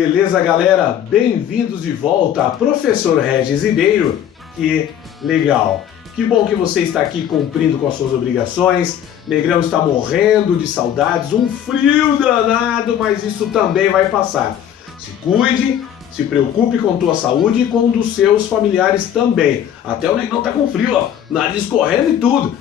Beleza, galera? Bem-vindos de volta a Professor Regis Ribeiro. Que legal! Que bom que você está aqui cumprindo com as suas obrigações. Negrão está morrendo de saudades, um frio danado, mas isso também vai passar. Se cuide, se preocupe com tua saúde e com o dos seus familiares também. Até o Negrão tá com frio, ó, nariz correndo e tudo.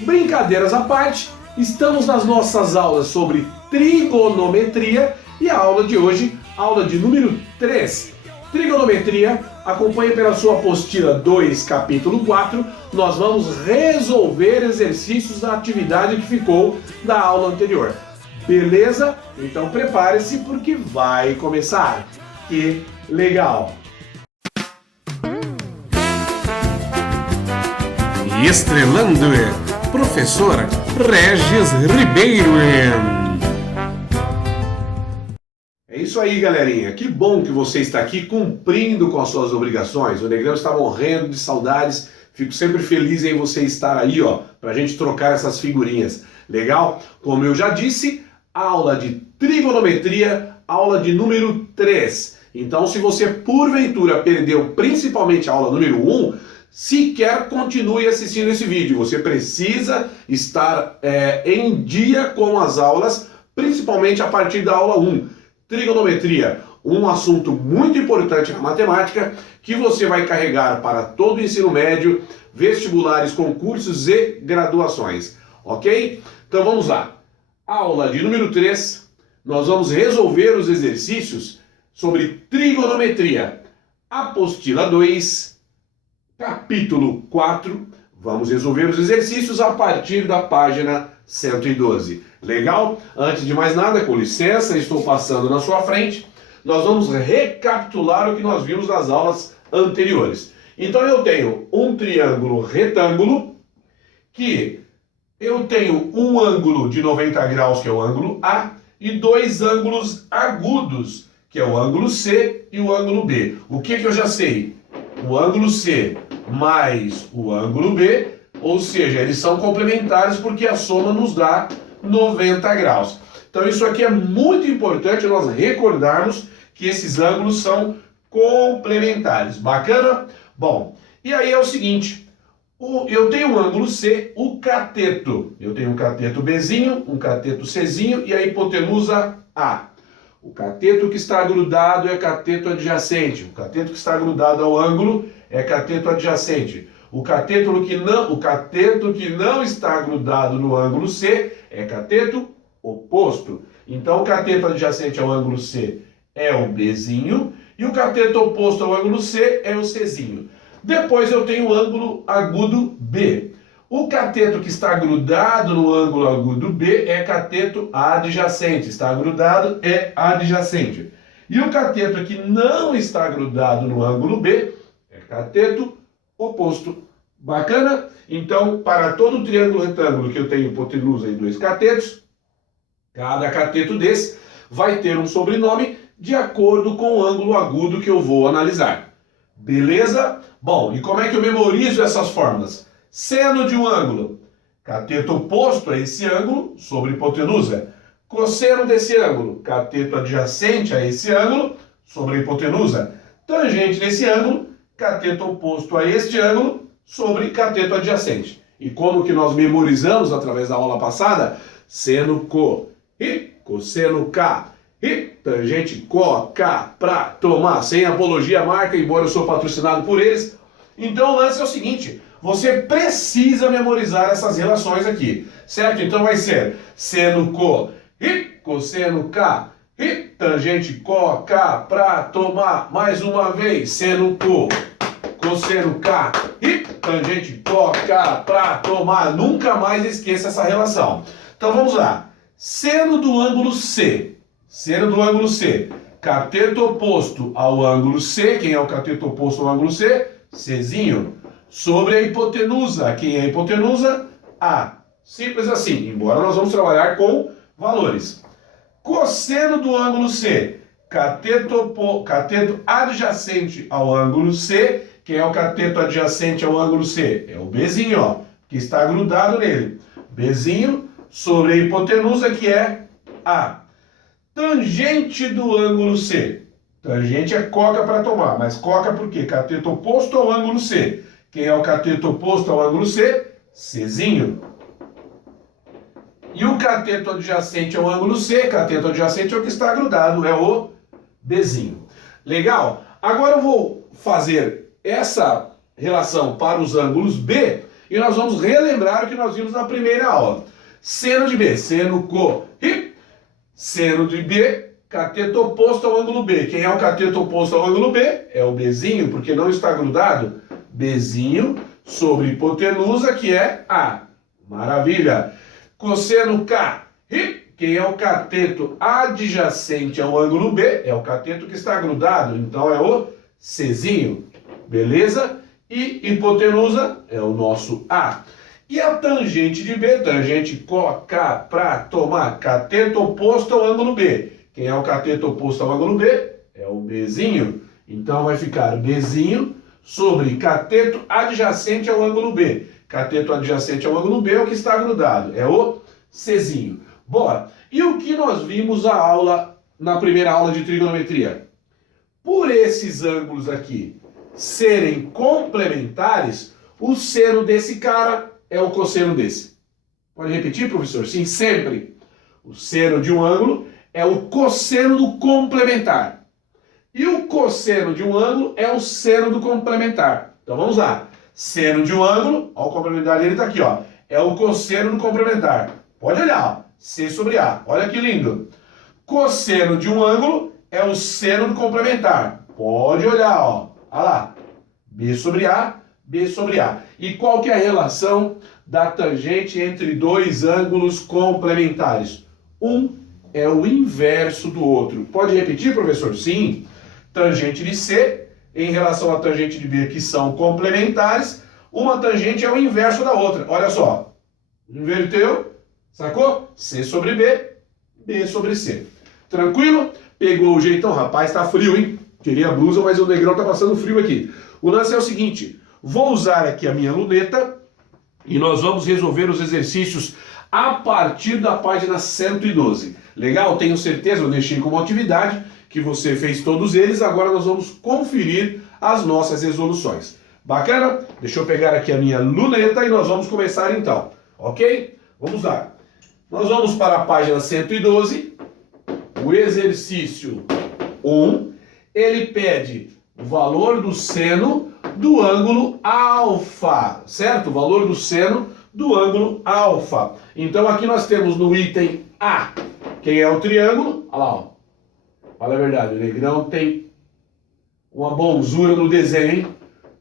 Brincadeiras à parte, estamos nas nossas aulas sobre trigonometria e a aula de hoje, aula de número 3. Trigonometria, acompanhe pela sua apostila 2, capítulo 4, nós vamos resolver exercícios da atividade que ficou da aula anterior. Beleza? Então prepare-se porque vai começar. Que legal! Estrelando Professor Regis Ribeiro. É isso aí, galerinha. Que bom que você está aqui cumprindo com as suas obrigações. O Negrão está morrendo de saudades. Fico sempre feliz em você estar aí, ó, pra gente trocar essas figurinhas. Legal? Como eu já disse, aula de trigonometria, aula de número 3. Então, se você porventura perdeu principalmente a aula número 1, sequer continue assistindo esse vídeo. Você precisa estar em dia com as aulas, principalmente a partir da aula 1. Trigonometria, um assunto muito importante na matemática que você vai carregar para todo o ensino médio, vestibulares, concursos e graduações. Ok? Então vamos lá. Aula de número 3, nós vamos resolver os exercícios sobre trigonometria. Apostila 2, capítulo 4, vamos resolver os exercícios a partir da página 112. Legal? Antes de mais nada, com licença, estou passando na sua frente. Nós vamos recapitular o que nós vimos nas aulas anteriores. Então eu tenho um triângulo retângulo que eu tenho um ângulo de 90 graus, que é o ângulo A, e dois ângulos agudos, que é o ângulo C e o ângulo B. O que eu já sei? O ângulo C mais o ângulo B, ou seja, eles são complementares porque a soma nos dá 90 graus. Então isso aqui é muito importante nós recordarmos que esses ângulos são complementares. Bacana? Bom, e aí é o seguinte, eu tenho um ângulo C, o cateto. Eu tenho um cateto Bzinho, um cateto Czinho e a hipotenusa A. O cateto que está grudado é cateto adjacente. O cateto que está grudado ao ângulo é cateto adjacente. O cateto que não está grudado no ângulo C é cateto oposto. Então o cateto adjacente ao ângulo C é o Bzinho e o cateto oposto ao ângulo C é o Czinho. Depois eu tenho o ângulo agudo B. O cateto que está grudado no ângulo agudo B é cateto adjacente. Está grudado, é adjacente. E o cateto que não está grudado no ângulo B é cateto oposto. Bacana? Então, para todo triângulo retângulo que eu tenho hipotenusa e dois catetos, cada cateto desse vai ter um sobrenome de acordo com o ângulo agudo que eu vou analisar. Beleza? Bom, e como é que eu memorizo essas fórmulas? Seno de um ângulo, cateto oposto a esse ângulo sobre hipotenusa. Cosseno desse ângulo, cateto adjacente a esse ângulo sobre a hipotenusa. Tangente desse ângulo, cateto oposto a este ângulo sobre cateto adjacente. E como que nós memorizamos através da aula passada? Seno co, e cosseno k, e tangente co, k, pra tomar. Sem apologia marca, embora eu sou patrocinado por eles. Então o lance é o seguinte, você precisa memorizar essas relações aqui, certo? Então vai ser seno co, e cosseno k, e tangente co, k, pra tomar. Mais uma vez, seno co, cosseno k, e tangente co, k, pra tomar. Nunca mais esqueça essa relação. Então vamos lá. Seno do ângulo C. Seno do ângulo C. Cateto oposto ao ângulo C. Quem é o cateto oposto ao ângulo C? Czinho. Sobre a hipotenusa. Quem é a hipotenusa? A. Simples assim. Embora nós vamos trabalhar com valores. Cosseno do ângulo C. Cateto adjacente ao ângulo C. Quem é o cateto adjacente ao ângulo C? É o Bzinho, ó, que está grudado nele. Bzinho sobre a hipotenusa, que é A. Tangente do ângulo C. Tangente é coca para tomar, mas coca por quê? Cateto oposto ao ângulo C. Quem é o cateto oposto ao ângulo C? Czinho. E o cateto adjacente ao ângulo C, cateto adjacente é o que está grudado, é o Bzinho. Legal? Agora eu vou fazer essa relação para os ângulos B e nós vamos relembrar o que nós vimos na primeira aula. Seno de B, seno co, ri. Seno de B, cateto oposto ao ângulo B. Quem é o cateto oposto ao ângulo B? É o Bzinho, porque não está grudado. Bzinho sobre hipotenusa, que é A. Maravilha! Cosseno K, ri. Quem é o cateto adjacente ao ângulo B? É o cateto que está grudado, então é o Czinho. Beleza? E hipotenusa é o nosso A. E a tangente de B, tangente K para tomar, cateto oposto ao ângulo B. Quem é o cateto oposto ao ângulo B? É o Bzinho. Então vai ficar Bzinho sobre cateto adjacente ao ângulo B. Cateto adjacente ao ângulo B é o que está grudado, é o Czinho. Bora! E o que nós vimos na primeira aula de trigonometria? Por esses ângulos aqui serem complementares, o seno desse cara é o cosseno desse. Pode repetir, professor? Sim, sempre. O seno de um ângulo é o cosseno do complementar. E o cosseno de um ângulo é o seno do complementar. Então vamos lá. Seno de um ângulo, ó, o complementar dele está aqui, ó. É o cosseno do complementar. Pode olhar, ó. C sobre A. Olha que lindo. Cosseno de um ângulo é o seno do complementar. Pode olhar, ó. Olha lá. B sobre A, B sobre A. E qual que é a relação da tangente entre dois ângulos complementares? Um é o inverso do outro. Pode repetir, professor? Sim. Tangente de C em relação à tangente de B, que são complementares. Uma tangente é o inverso da outra. Olha só. Inverteu. Sacou? C sobre B, B sobre C. Tranquilo? Pegou o jeitão? Rapaz, tá frio, hein? Queria blusa, mas o negrão tá passando frio aqui. O lance é o seguinte, vou usar aqui a minha luneta e nós vamos resolver os exercícios a partir da página 112. Legal? Tenho certeza, eu deixei como atividade, que você fez todos eles. Agora nós vamos conferir as nossas resoluções. Bacana? Deixa eu pegar aqui a minha luneta e nós vamos começar então. Ok? Vamos lá. Nós vamos para a página 112, o exercício 1, ele pede o valor do seno do ângulo alfa, certo? O valor do seno do ângulo alfa. Então aqui nós temos no item A, quem é o triângulo, olha lá, ó. Fala a verdade, o negrão tem uma bonzura no desenho, hein?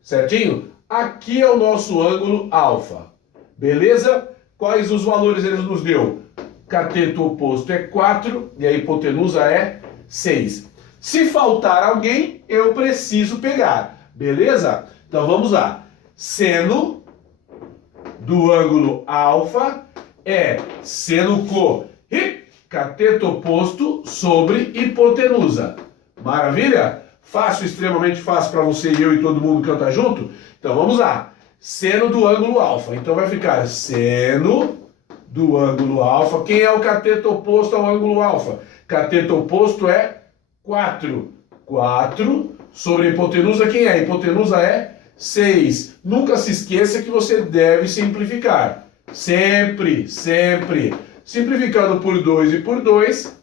Certinho? Aqui é o nosso ângulo alfa, beleza? Quais os valores ele nos deu? Cateto oposto é 4 e a hipotenusa é 6. Se faltar alguém, eu preciso pegar. Beleza? Então vamos lá. Seno do ângulo alfa é seno co, cateto oposto sobre hipotenusa. Maravilha? Fácil, extremamente fácil para você e eu e todo mundo cantar junto? Então vamos lá. Seno do ângulo alfa. Então vai ficar seno do ângulo alfa. Quem é o cateto oposto ao ângulo alfa? Cateto oposto é 4. 4 sobre a hipotenusa. Quem é? A hipotenusa é 6. Nunca se esqueça que você deve simplificar. Sempre, sempre. Simplificando por 2 e por 2.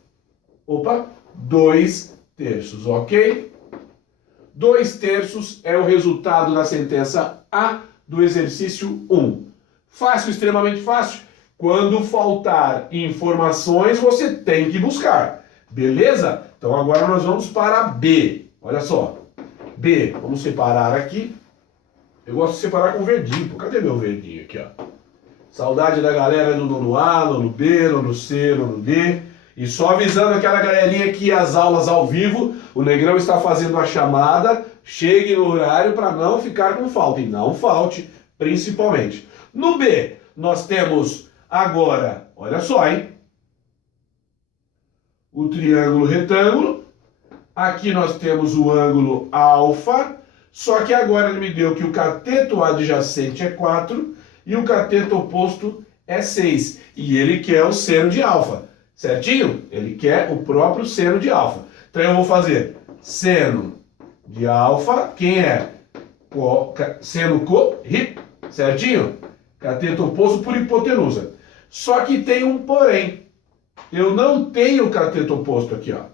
Opa, 2 terços, ok? 2 terços é o resultado da sentença A do exercício 1. Fácil, extremamente fácil. Quando faltar informações, você tem que buscar. Beleza? Então agora nós vamos para B. Olha só. B, vamos separar aqui. Eu gosto de separar com verdinho. Pô, cadê meu verdinho aqui, ó? Saudade da galera do nono A, nono B, nono C, nono D. E só avisando aquela galerinha que as aulas ao vivo, o Negrão está fazendo a chamada, chegue no horário para não ficar com falta. E não falte, principalmente. No B, nós temos agora, olha só, hein? O triângulo retângulo. Aqui nós temos o ângulo alfa. Só que agora ele me deu que o cateto adjacente é 4 e o cateto oposto é 6. E ele quer o seno de alfa. Certinho? Ele quer o próprio seno de alfa. Então eu vou fazer seno de alfa, quem é? Seno certinho? Cateto oposto por hipotenusa. Só que tem um porém. Eu não tenho cateto oposto aqui, ó.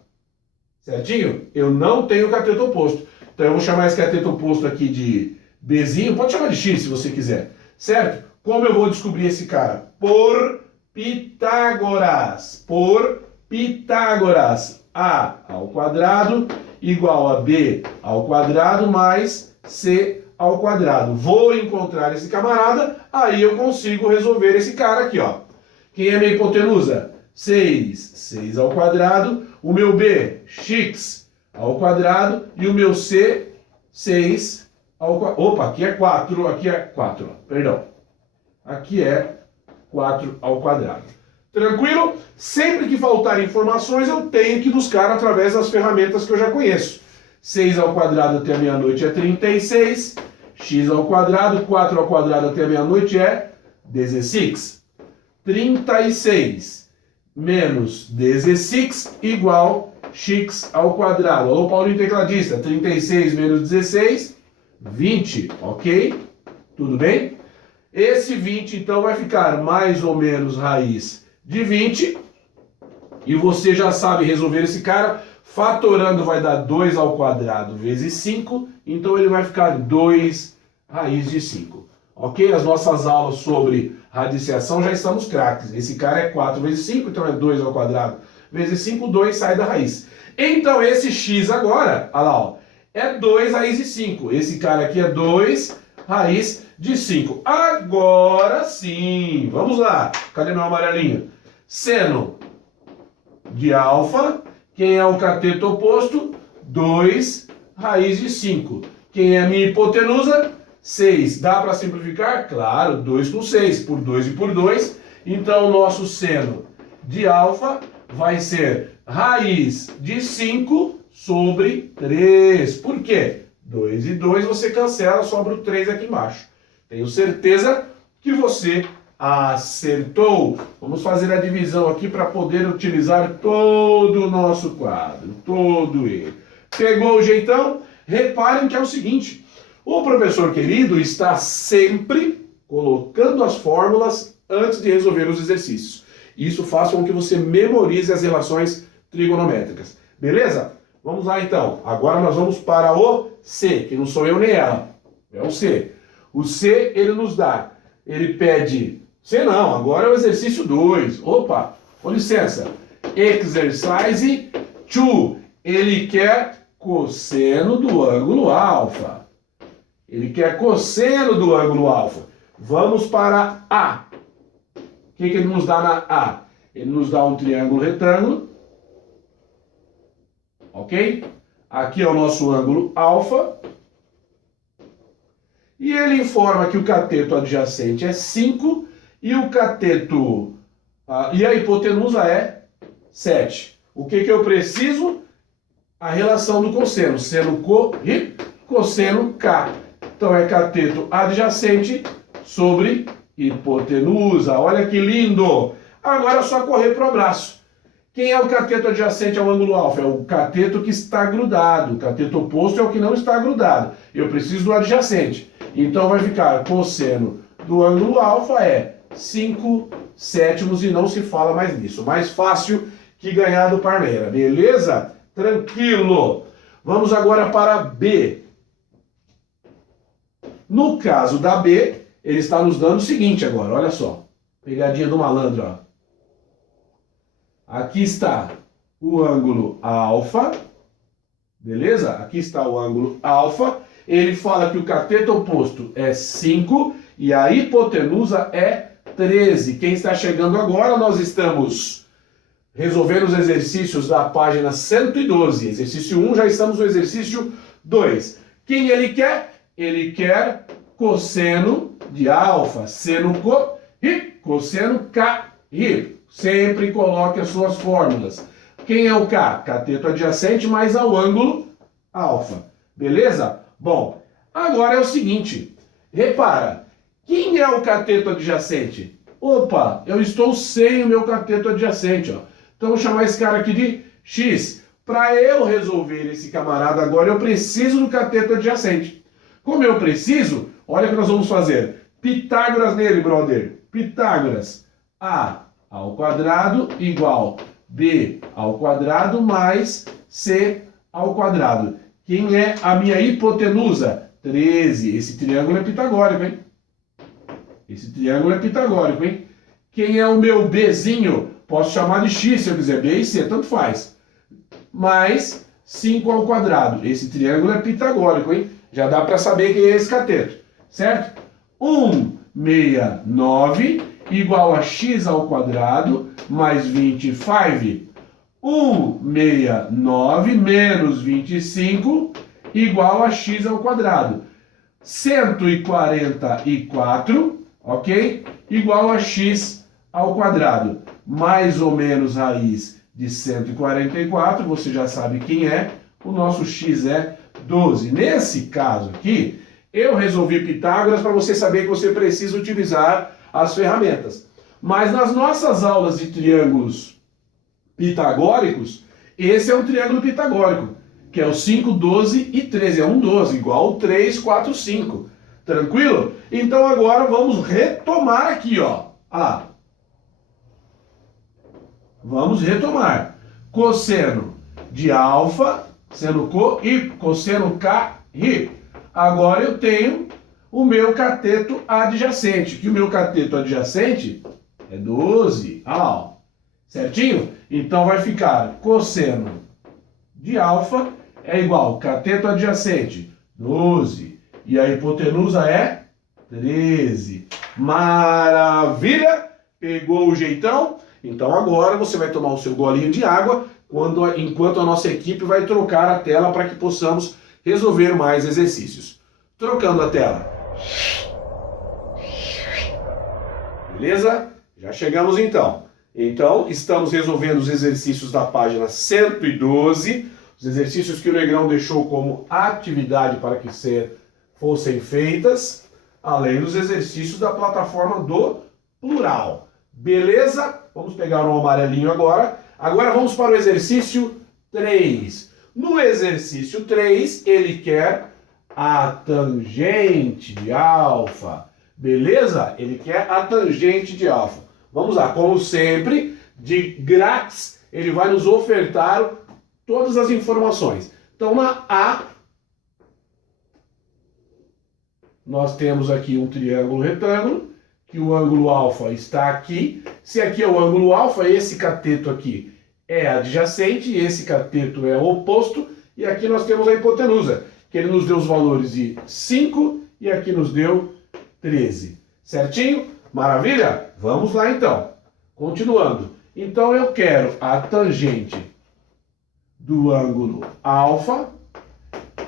Certinho? Eu não tenho cateto oposto. Então eu vou chamar esse cateto oposto aqui de Bzinho. Pode chamar de X se você quiser. Certo? Como eu vou descobrir esse cara? Por Pitágoras. Por Pitágoras. A ao quadrado igual a B ao quadrado mais C ao quadrado. Vou encontrar esse camarada, aí eu consigo resolver esse cara aqui, ó. Quem é minha hipotenusa? 6. 6 ao quadrado. O meu B, x ao quadrado. E o meu C, 6 ao quadrado. Opa, aqui é 4. Aqui é 4, perdão. Aqui é 4 ao quadrado. Tranquilo? Sempre que faltarem informações, eu tenho que buscar através das ferramentas que eu já conheço. 6 ao quadrado até a meia-noite é 36. X ao quadrado, 4 ao quadrado até a meia-noite é 16. 36 menos 16 igual x ao quadrado. Alô, Paulinho tecladista. 36 menos 16, 20, ok? Tudo bem? Esse 20, então, vai ficar mais ou menos raiz de 20. E você já sabe resolver esse cara. Fatorando vai dar 2 ao quadrado vezes 5. Então, ele vai ficar 2 raiz de 5. Ok? As nossas aulas sobre radiciação já estamos craques. Esse cara é 4 vezes 5, então é 2 ao quadrado vezes 5, 2 sai da raiz. Então, esse x agora, olha lá, ó, é 2 raiz de 5. Esse cara aqui é 2 raiz de 5. Agora sim, vamos lá. Cadê meu amarelinho? Seno de alfa, quem é o cateto oposto? 2 raiz de 5. Quem é a minha hipotenusa? 6. Dá para simplificar? Claro, 2 com 6, por 2 e por 2. Então, o nosso seno de alfa vai ser raiz de 5 sobre 3. Por quê? 2 e 2 você cancela, sobra o 3 aqui embaixo. Tenho certeza que você acertou. Vamos fazer a divisão aqui para poder utilizar todo o nosso quadro. Todo ele. Pegou o jeitão? Reparem que é o seguinte. O professor querido está sempre colocando as fórmulas antes de resolver os exercícios. Isso faz com que você memorize as relações trigonométricas. Beleza? Vamos lá então. Agora nós vamos para o C, que não sou eu nem ela. É o C. O C, ele nos dá. Ele pede... C não, agora é o exercício 2. Opa, com licença. Exercise 2. Ele quer cosseno do ângulo alfa. Ele quer cosseno do ângulo alfa. Vamos para A. O que ele nos dá na A? Ele nos dá um triângulo retângulo. Ok? Aqui é o nosso ângulo alfa. E ele informa que o cateto adjacente é 5 e o cateto... e a hipotenusa é 7. O que eu preciso? A relação do cosseno. Seno co e cosseno k. Então é cateto adjacente sobre hipotenusa. Olha que lindo! Agora é só correr para o abraço. Quem é o cateto adjacente ao ângulo alfa? É o cateto que está grudado. O cateto oposto é o que não está grudado. Eu preciso do adjacente. Então vai ficar cosseno do ângulo alfa é 5 sétimos e não se fala mais nisso. Mais fácil que ganhar do Parmeira. Beleza? Tranquilo. Vamos agora para B. No caso da B, ele está nos dando o seguinte agora, olha só. Pegadinha do malandro, ó. Aqui está o ângulo alfa, beleza? Aqui está o ângulo alfa. Ele fala que o cateto oposto é 5 e a hipotenusa é 13. Quem está chegando agora, nós estamos resolvendo os exercícios da página 112. Exercício 1, já estamos no exercício 2. Quem ele quer? Ele quer cosseno de alfa, seno co e cosseno k e. Sempre coloque as suas fórmulas. Quem é o k? Cateto adjacente mais ao ângulo alfa. Beleza? Bom, agora é o seguinte. Repara, quem é o cateto adjacente? Opa, eu estou sem o meu cateto adjacente. Ó. Então, vou chamar esse cara aqui de x. Para eu resolver esse camarada agora, eu preciso do cateto adjacente. Como eu preciso, olha o que nós vamos fazer. Pitágoras nele, brother. Pitágoras. A ao quadrado igual B ao quadrado mais C ao quadrado. Quem é a minha hipotenusa? 13. Esse triângulo é pitagórico, hein? Esse triângulo é pitagórico, hein? Quem é o meu Bzinho? Posso chamar de X se eu quiser. B e C, tanto faz. Mais 5 ao quadrado. Esse triângulo é pitagórico, hein? Já dá para saber quem é esse cateto, certo? 169 igual a x ao quadrado mais 25. 169 menos 25 igual a x ao quadrado. 144, ok? Igual a x ao quadrado. Mais ou menos raiz de 144, você já sabe quem é. O nosso x é 12. Nesse caso aqui, eu resolvi Pitágoras para você saber que você precisa utilizar as ferramentas. Mas nas nossas aulas de triângulos pitagóricos, esse é um triângulo pitagórico, que é o 5, 12 e 13. É um 12, igual 3, 4, 5. Tranquilo? Então agora vamos retomar aqui, ó. Ah, vamos retomar. Cosseno de alfa, seno co e cosseno k, ri. Agora eu tenho o meu cateto adjacente, que o meu cateto adjacente é 12. Olha lá, ó. Certinho? Então vai ficar cosseno de alfa é igual cateto adjacente, 12. E a hipotenusa é 13. Maravilha! Pegou o jeitão? Então agora você vai tomar o seu golinho de água enquanto a nossa equipe vai trocar a tela para que possamos resolver mais exercícios. Trocando a tela. Beleza? Já chegamos então. Então, estamos resolvendo os exercícios da página 112, os exercícios que o Negrão deixou como atividade para que fossem feitas, além dos exercícios da plataforma do plural. Beleza? Vamos pegar um amarelinho agora. Agora vamos para o exercício 3. No exercício 3, ele quer a tangente de alfa. Beleza? Ele quer a tangente de alfa. Vamos lá, como sempre, de grátis, ele vai nos ofertar todas as informações. Então, na A, nós temos aqui um triângulo retângulo, que o ângulo alfa está aqui. Se aqui é o ângulo alfa, esse cateto aqui é adjacente, e esse cateto é oposto, e aqui nós temos a hipotenusa, que ele nos deu os valores de 5 e aqui nos deu 13. Certinho? Maravilha? Vamos lá então. Continuando. Então eu quero a tangente do ângulo alfa,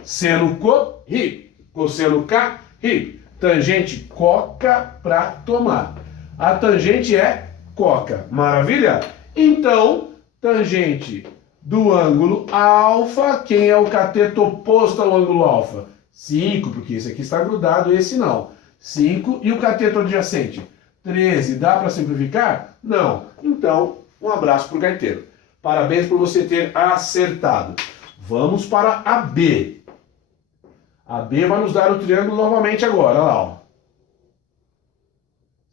seno co, ri, cosseno k, ri. Tangente coca para tomar. A tangente é coca. Maravilha? Então, tangente do ângulo alfa, quem é o cateto oposto ao ângulo alfa? 5, porque esse aqui está grudado, esse não. 5 e o cateto adjacente? 13. Dá para simplificar? Não. Então, um abraço para o gaiteiro. Parabéns por você ter acertado. Vamos para a B. A B vai nos dar o triângulo novamente agora, olha lá, ó.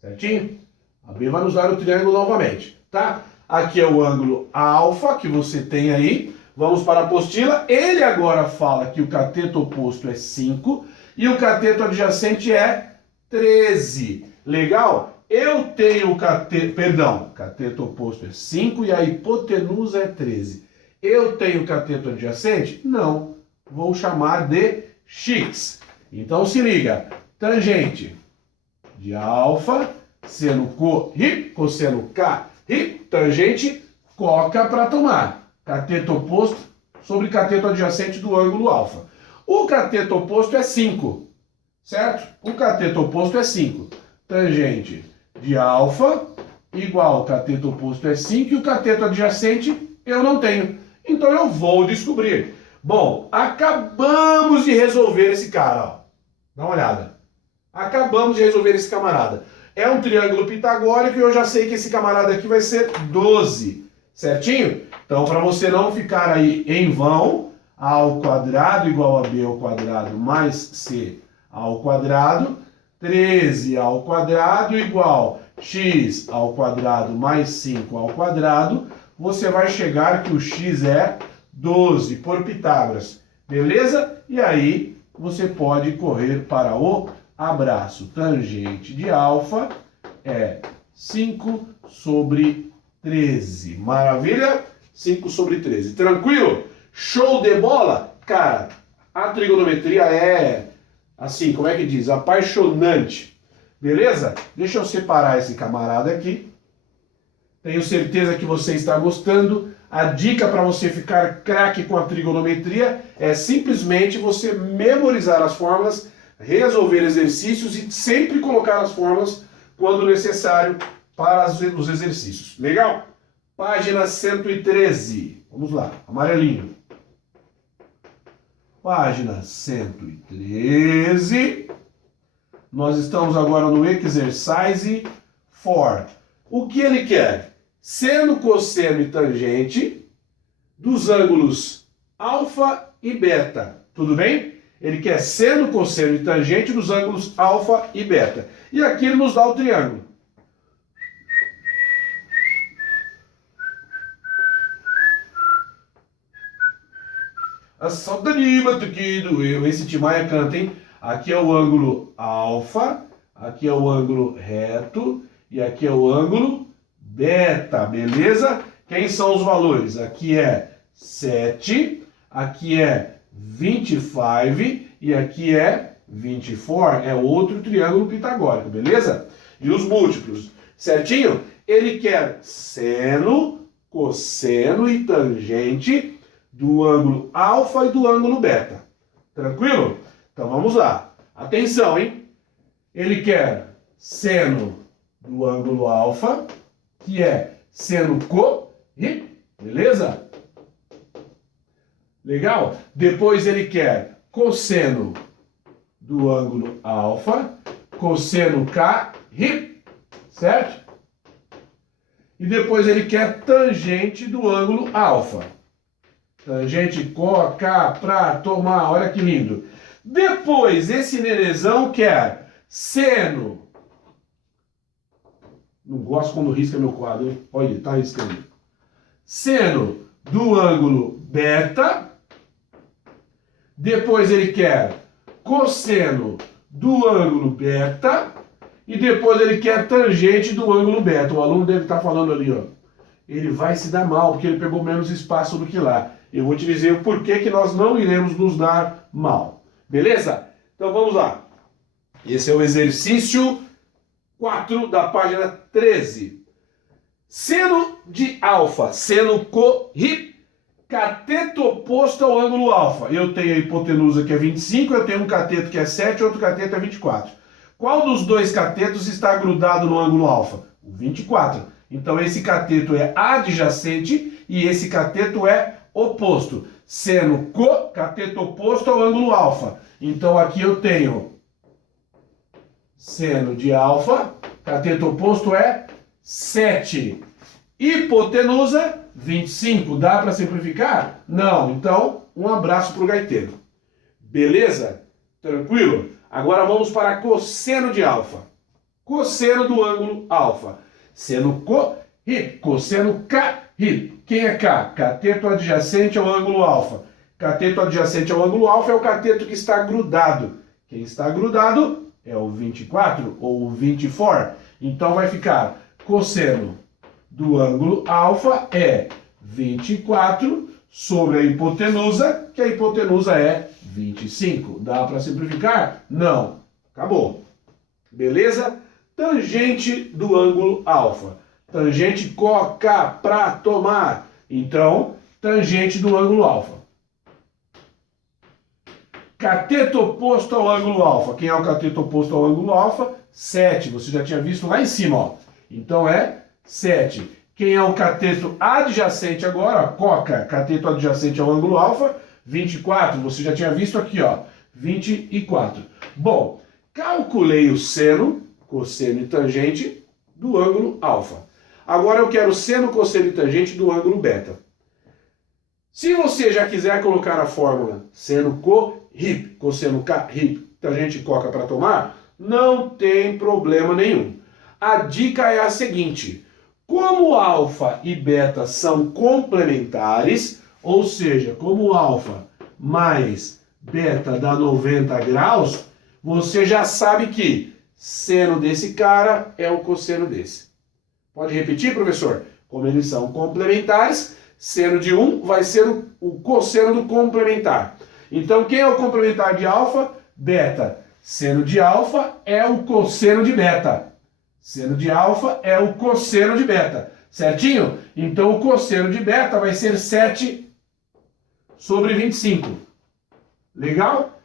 Certinho? A B vai nos dar o triângulo novamente, tá? Aqui é o ângulo alfa que você tem aí. Vamos para a apostila. Ele agora fala que o cateto oposto é 5 e o cateto adjacente é 13. Legal? Eu tenho o cateto oposto é 5 e a hipotenusa é 13. Eu tenho o cateto adjacente? Não. Vou chamar de X. Então se liga. Tangente de alfa, seno co, ri, cosseno k, ri, tangente coca para tomar. Cateto oposto sobre cateto adjacente do ângulo alfa. O cateto oposto é 5, certo? O cateto oposto é 5. Tangente de alfa igual cateto oposto é 5 e o cateto adjacente eu não tenho. Então eu vou descobrir. Bom, acabamos de resolver esse cara, ó. Dá uma olhada. Acabamos de resolver esse camarada. É um triângulo pitagórico e eu já sei que esse camarada aqui vai ser 12. Certinho? Então, para você não ficar aí em vão, a ao quadrado igual a b ao quadrado mais c ao quadrado, 13 ao quadrado igual x ao quadrado mais 5 ao quadrado, você vai chegar que o x é 12 por Pitágoras. Beleza? E aí você pode correr para o abraço. Tangente de alfa é 5 sobre 13. Maravilha? 5 sobre 13. Tranquilo? Show de bola? Cara, a trigonometria é, assim, como é que diz? Apaixonante. Beleza? Deixa eu separar esse camarada aqui. Tenho certeza que você está gostando. A dica para você ficar craque com a trigonometria é simplesmente você memorizar as fórmulas, resolver exercícios e sempre colocar as fórmulas quando necessário para os exercícios. Legal? Página 113. Vamos lá, amarelinho. Página 113. Nós estamos agora no exercise 4. O que ele quer? Seno, cosseno e tangente dos ângulos alfa e beta. Tudo bem? Ele quer seno, cosseno e tangente dos ângulos alfa e beta. E aqui ele nos dá o triângulo. A saudade que doeu. Esse Tim Maia canta, hein? Aqui é o ângulo alfa, aqui é o ângulo reto e aqui é o ângulo beta, beleza? Quem são os valores? Aqui é 7, aqui é 25 e aqui é 24. É outro triângulo pitagórico, beleza? E os múltiplos, certinho? Ele quer seno, cosseno e tangente do ângulo alfa e do ângulo beta. Tranquilo? Então vamos lá. Atenção, hein? Ele quer seno do ângulo alfa, que é seno co, beleza? Legal? Depois ele quer cosseno do ângulo alfa, cosseno k, certo? E depois ele quer tangente do ângulo alfa. Tangente co, k, pra tomar, olha que lindo. Depois esse nenezão quer seno. Não gosto quando risca meu quadro, hein? Olha, tá riscando. Seno do ângulo beta. Depois ele quer cosseno do ângulo beta. E depois ele quer tangente do ângulo beta. O aluno deve estar falando ali, ó. Ele vai se dar mal, porque ele pegou menos espaço do que lá. Eu vou te dizer o porquê que nós não iremos nos dar mal. Beleza? Então vamos lá. Esse é o exercício 4 da página 13. Seno de alfa, seno co, cateto oposto ao ângulo alfa. Eu tenho a hipotenusa que é 25, eu tenho um cateto que é 7, outro cateto é 24. Qual dos dois catetos está grudado no ângulo alfa? O 24. Então esse cateto é adjacente e esse cateto é oposto. Seno co, cateto oposto ao ângulo alfa. Então aqui eu tenho seno de alfa, cateto oposto é 7. Hipotenusa, 25. Dá para simplificar? Não. Então, um abraço para o gaiteiro. Beleza? Tranquilo? Agora vamos para cosseno de alfa. Cosseno do ângulo alfa. Seno co, cosseno k, Quem é K? Cateto adjacente ao ângulo alfa. Cateto adjacente ao ângulo alfa é o cateto que está grudado. Quem está grudado é o 24 ou o 24. Então vai ficar cosseno do ângulo alfa é 24 sobre a hipotenusa, que a hipotenusa é 25. Dá para simplificar? Não. Acabou. Beleza? Tangente do ângulo alfa. Tangente co, k, pra tomar. Então, tangente do ângulo alfa. Cateto oposto ao ângulo alfa. Quem é o cateto oposto ao ângulo alfa? 7. Você já tinha visto lá em cima, ó. Então é 7. Quem é o cateto adjacente agora? Coca, cateto adjacente ao ângulo alfa, 24. Você já tinha visto aqui, ó, 24. Bom, calculei o seno, cosseno e tangente do ângulo alfa. Agora eu quero seno, cosseno e tangente do ângulo beta. Se você já quiser colocar a fórmula seno co, rip, cosseno k, rip, tangente coca para tomar, não tem problema nenhum. A dica é a seguinte: como alfa e beta são complementares, ou seja, como alfa mais beta dá 90 graus, você já sabe que seno desse cara é o cosseno desse. Pode repetir, professor? Como eles são complementares, seno de um vai ser o cosseno do complementar. Então, quem é o complementar de alfa? Beta. Seno de alfa é o cosseno de beta. Seno de alfa é o cosseno de beta. Certinho? Então, o cosseno de beta vai ser 7 sobre 25. Legal?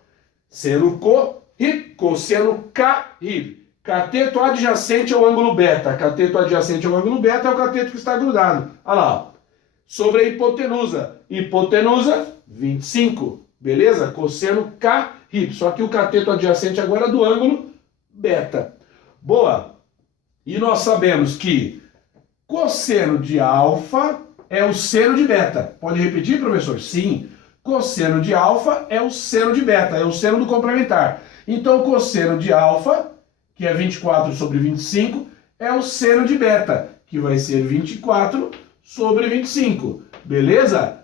Seno co, rip, cosseno k, rip. Cateto adjacente ao ângulo beta. Cateto adjacente ao ângulo beta é o cateto que está grudado. Olha lá, ó. Sobre a hipotenusa. Hipotenusa, 25. Beleza? Cosseno K, rip. Só que o cateto adjacente agora é do ângulo beta. Boa! E nós sabemos que cosseno de alfa é o seno de beta. Pode repetir, professor? Sim. Cosseno de alfa é o seno de beta. É o seno do complementar. Então, cosseno de alfa, que é 24 sobre 25, é o seno de beta, que vai ser 24 sobre 25. Beleza?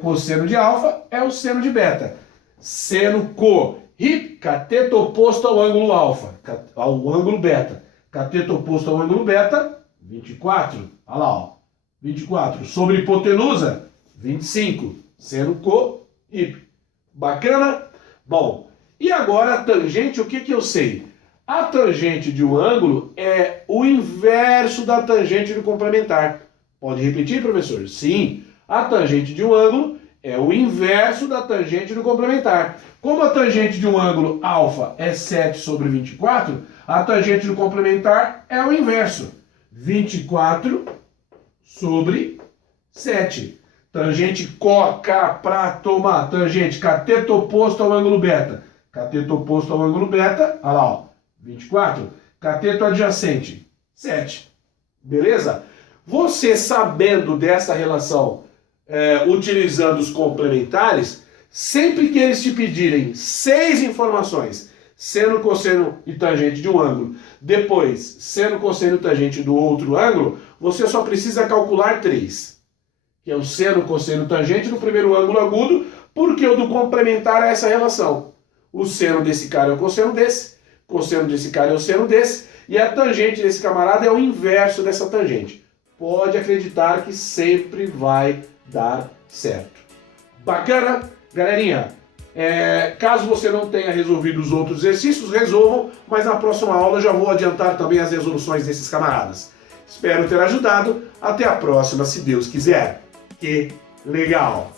Cosseno de alfa é o seno de beta. Seno co, rip, cateto oposto ao ângulo alfa, ao ângulo beta. Cateto oposto ao ângulo beta, 24. Olha lá, ó. 24 sobre hipotenusa, 25. Seno co, rip. Bacana? Bom, e agora a tangente, o que eu sei? A tangente de um ângulo é o inverso da tangente do complementar. Pode repetir, professor? Sim. A tangente de um ângulo é o inverso da tangente do complementar. Como a tangente de um ângulo alfa é 7 sobre 24, a tangente do complementar é o inverso. 24 sobre 7. Tangente co, k, pra tomar. Tangente cateto oposto ao ângulo beta. Cateto oposto ao ângulo beta, olha lá, ó, 24. Cateto adjacente, 7. Beleza? Você sabendo dessa relação, utilizando os complementares, sempre que eles te pedirem 6 informações, seno, cosseno e tangente de um ângulo, depois seno, cosseno e tangente do outro ângulo, você só precisa calcular 3. Que é o seno, cosseno e tangente do primeiro ângulo agudo, porque o do complementar é essa relação. O seno desse cara é o cosseno desse, cosseno desse cara é o seno desse, e a tangente desse camarada é o inverso dessa tangente. Pode acreditar que sempre vai dar certo. Bacana? Galerinha, caso você não tenha resolvido os outros exercícios, resolvam, mas na próxima aula eu já vou adiantar também as resoluções desses camaradas. Espero ter ajudado. Até a próxima, se Deus quiser. Que legal!